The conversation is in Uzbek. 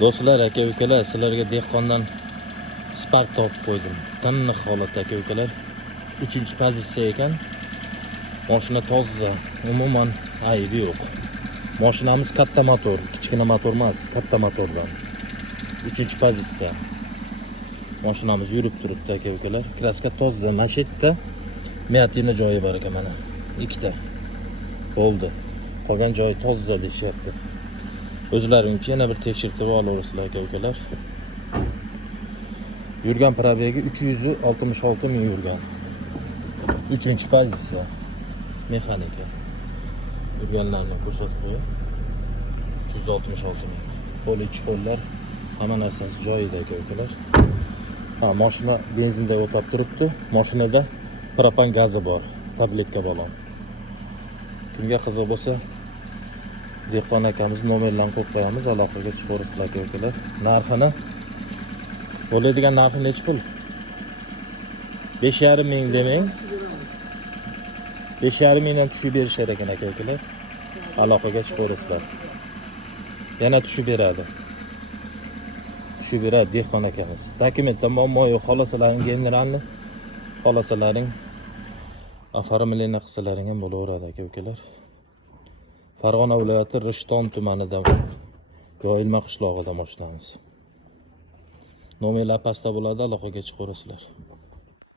Do'stlar, aka-ukalar, sizlarga dehqondan Spark topib qo'ydim. Tiniq holatda aka-ukalar. 3-pozitsiya ekan. Mashina toza, umuman aybi yo'q. Mashinamiz katta motor, kichkina motor emas, katta motordan. 3-pozitsiya. Mashinamiz yurib turibdi aka-ukalar. Kraska toza, mashetta. Meatina joyi bor ekan mana. Ikkita. Bo'ldi. Qolgan joyi toza deyapti. O'zlaringcha yana bir tekshirib olaverasizlar aka-ukalar. Yurgan probegi 366 ming yurgan. 3-pozitsiya. Mexanika. Yurganlarni ko'rsatib qo'yay. 366 ming. Qo'l ichi qo'llar hamma narsasi joyida aka-ukalar. Mashina benzinda o'tab turibdi. Mashinada propan gazi bor, tabletka balon. Kimga qiziq bo'lsa, dehqon akamiz nomerlarini qo'yib qo'yamiz, aloqaga chiqaverasizlar aka-ukalar. Narxini bo'ladigan narxi necha pul? 5,5 ming demang. 5,5 mingdan tushib berishar ekan aka-ukalar. Aloqaga chiqaverasizlar. Yana tushib beradi. Tushib beradi dehqon akamiz. Dokumentda muammo yo'q, xolasalaring generalni xolasalaring oformleni qilsalaring ham bo'laveradi aka-ukalar. Farg'ona viloyati Rishton tumanida, Yoyilma qishlog'ida mashinamiz. Nomerlar pastda bo'ladi, aloqaga chiqaverasizlar.